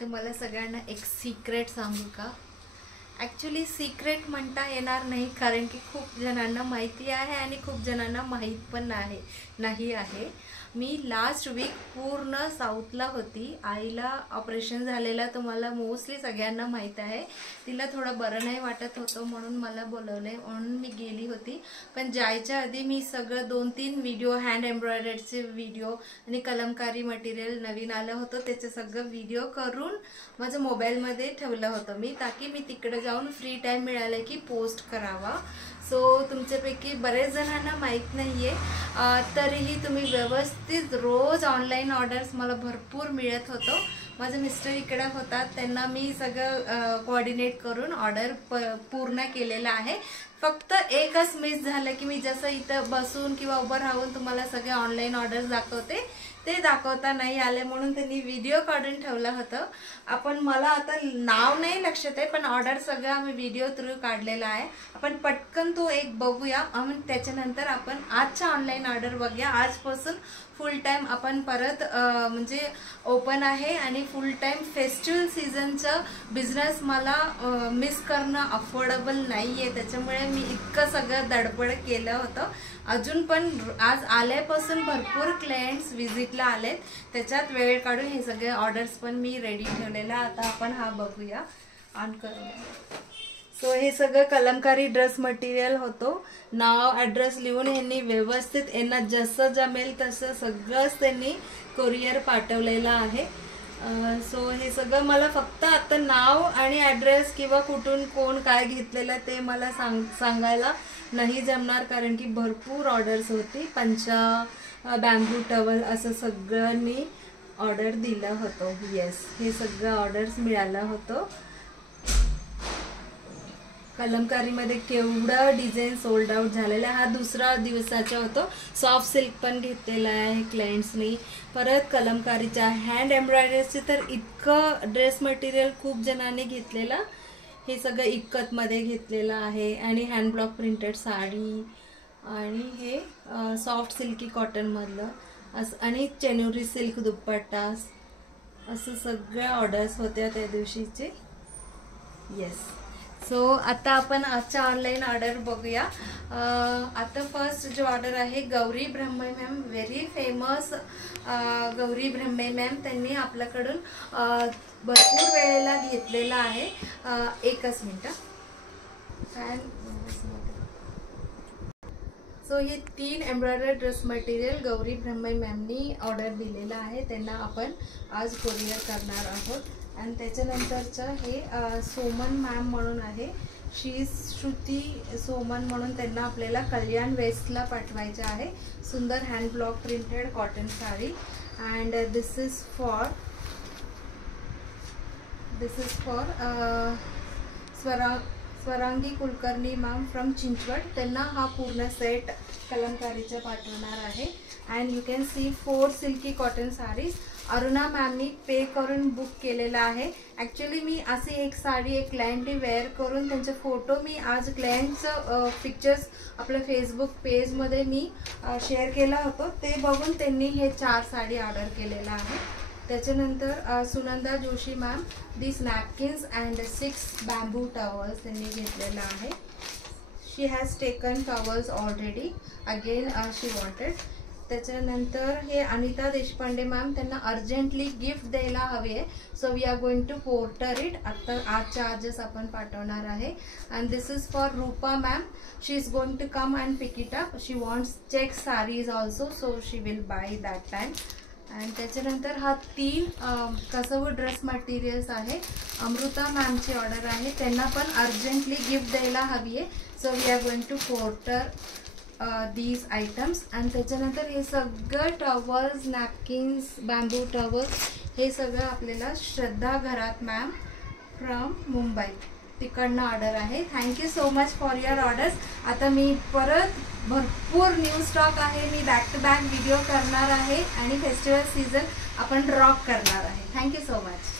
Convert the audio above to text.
तुम्हाला सगळ्यांना एक सिक्रेट सांगू का? ॲक्च्युली सिक्रेट म्हणता येणार नाही, कारण की खूप जणांना माहिती आहे आणि खूप जणांना माहीत पण नाही आहे. मी लास्ट वीक पूर्ण साऊथला होती. आईला ऑपरेशन झालेला तुम्हाला मोस्टली सगळ्यांना माहीत आहे. तिला थोडं बरं नाही वाटत होतं म्हणून मला बोलवले, म्हणून मी गेली होती. पण जायच्या आधी मी सगळं 2-3 व्हिडिओ, हँड एम्ब्रॉयडरीचे व्हिडिओ आणि कलमकारी मटेरियल नवीन आलं होतं त्याचे सगळं व्हिडिओ करून माझ्या मोबाईलमध्ये ठेवलं होतं मी, ताकी मी तिकडे जाऊन फ्री टाइम मिळाले की पोस्ट करावा. सो तुमच्यापैकी बरेच जणांना माहीत नाहीये, तरीही तुम्ही व्यवस्थित रोज ऑनलाईन ऑर्डर्स मला भरपूर मिळत होतं. माझे मिस्टर इकडे होतात, त्यांना मी सगळं कोऑर्डिनेट करून ऑर्डर पूर्ण केलेला आहे. फक्त एकच मिस झालं की मी जसं इथं बसून किंवा उभं राहून तुम्हाला सगळे ऑनलाईन ऑर्डर्स दाखवते ते दाखवता नाही आले, म्हणून त्यांनी व्हिडिओ काढून ठेवलं होतं. आपण मला आता नाव नाही लक्षात आहे, पण ऑर्डर सगळं आम्ही व्हिडिओ थ्रू काढलेला आहे. आपण पटकन तो एक बघूया आणि त्याच्यानंतर आपण आजच्या ऑनलाईन ऑर्डर बघूया. आजपासून फुल टाइम आपण परत म्हणजे ओपन आहे आणि फुल टाइम फेस्टिवल सीझनचं बिझनेस मला मिस करणं अफोर्डेबल नाही आहे. त्याच्यामुळे मी इतकं सगळं धडपड केलं होतं. अजून पण आज आल्यापासून भरपूर क्लायंट्स व्हिजिटला आलेत, त्याच्यात वेळ काढून हे सगळे ऑर्डर्स पण मी रेडी ठेवलेला. आता आपण हा बघूया, ऑन करूया. सो हे सगळं कलमकारी ड्रेस मटेरियल होतो. नाव ॲड्रेस लिहून यांनी व्यवस्थित यांना जसं जमेल तसं सगळंच त्यांनी कोरियर पाठवलेलं आहे. सो हे सगळं मला फक्त आता नाव आणि ॲड्रेस किंवा कुठून कोण काय घेतलेलं ते मला सांगायला नाही जमणार, कारण की भरपूर ऑर्डर्स होती. पंचा, बॅम्बू टवल असं सगळ्यांनी ऑर्डर दिलं होतं. येस, हे सगळं ऑर्डर्स मिळालं होतं. कलमकारीमध्ये केवढं डिझाईन सोल्ड आउट झालेला. हा दुसरा दिवसाचा होतो. सॉफ्ट सिल्क पण घेतलेला आहे क्लायंट्सनी. परत कलमकारीच्या हँड एम्ब्रॉयडरीचे तर इतकं ड्रेस मटेरियल खूप जणांनी घेतलेला. हे सगळं इक्कतमध्ये घेतलेलं आहे आणि हँड ब्लॉक प्रिंटेड साडी आणि हे सॉफ्ट सिल्की कॉटनमधलं असं आणि चेनुरी सिल्क दुपट्टा असं सगळ्या ऑर्डर्स होत्या त्या दिवशीचे. येस, सो आता आपण आजच्या ऑनलाईन ऑर्डर बघूया. आता फर्स्ट जो ऑर्डर आहे Gauri Brahme ma'am, very famous Gauri Brahme ma'am, त्यांनी आपल्याकडून भरपूर वेळेला घेतलेला आहे. एकच मिनटं. सो हे 3 embroidery dress material Gauri Brahme मॅमनी ऑर्डर दिलेला आहे. त्यांना आपण आज कोरियर करणार आहोत. आणि त्याच्यानंतरचं हे सोमन मॅम म्हणून आहे, श्रुती सोमन म्हणून, त्यांना आपल्याला कल्याण वेस्टला पाठवायचं आहे. सुंदर hand block printed cotton sari. And this is for Swarangi Kulkarni ma'am from Chinchwad. त्यांना हा पूर्ण सेट कलमकारीचा पाठवणार आहे. And you can see 4 silky cotton saris. Aruna मॅमनी पे करून बुक केलेला आहे. ॲक्च्युली मी अशी एक साडी एक क्लायंटने वेअर करून त्यांचे फोटो मी आज क्लायंटचं पिक्चर्स आपल्या फेसबुक पेजमध्ये मी शेअर केला होतं. ते बघून त्यांनी हे 4 साडी ऑर्डर केलेला आहे. त्याच्यानंतर Sunanda Joshi ma'am, this napkins and 6 bamboo towels त्यांनी घेतलेला आहे. She has taken towels already, again she wanted. त्याच्यानंतर हे अनिता देशपांडे मॅम, त्यांना अर्जंटली गिफ्ट द्यायला हवी आहे. So we are going to porter it. आता आजच्या आजच आपण पाठवणार आहे. And this is for Rupa ma'am. She is going to come and pick it up. She wants check saris also, so she will buy that time. आणि त्याच्यानंतर हा 3 कसवू dress materials आहे. अमृता मॅमची ऑर्डर आहे. त्यांना पण अर्जंटली गिफ्ट द्यायला हवी आहे. So we are going to porter these items. आणि त्याच्यानंतर हे सगळं टॉवल्स, नॅपकिन्स, बॅम्बू टॉवल्स हे सगळं आपल्याला श्रद्धा घरात मॅम फ्रॉम मुंबई तिकडनं ऑर्डर आहे. Thank you so much for your orders. आता मी परत भरपूर न्यू स्टॉक आहे, मी बॅक टू बॅक व्हिडिओ करणार आहे आणि फेस्टिवल सीझन आपण रॉक करणार आहे. Thank you so much.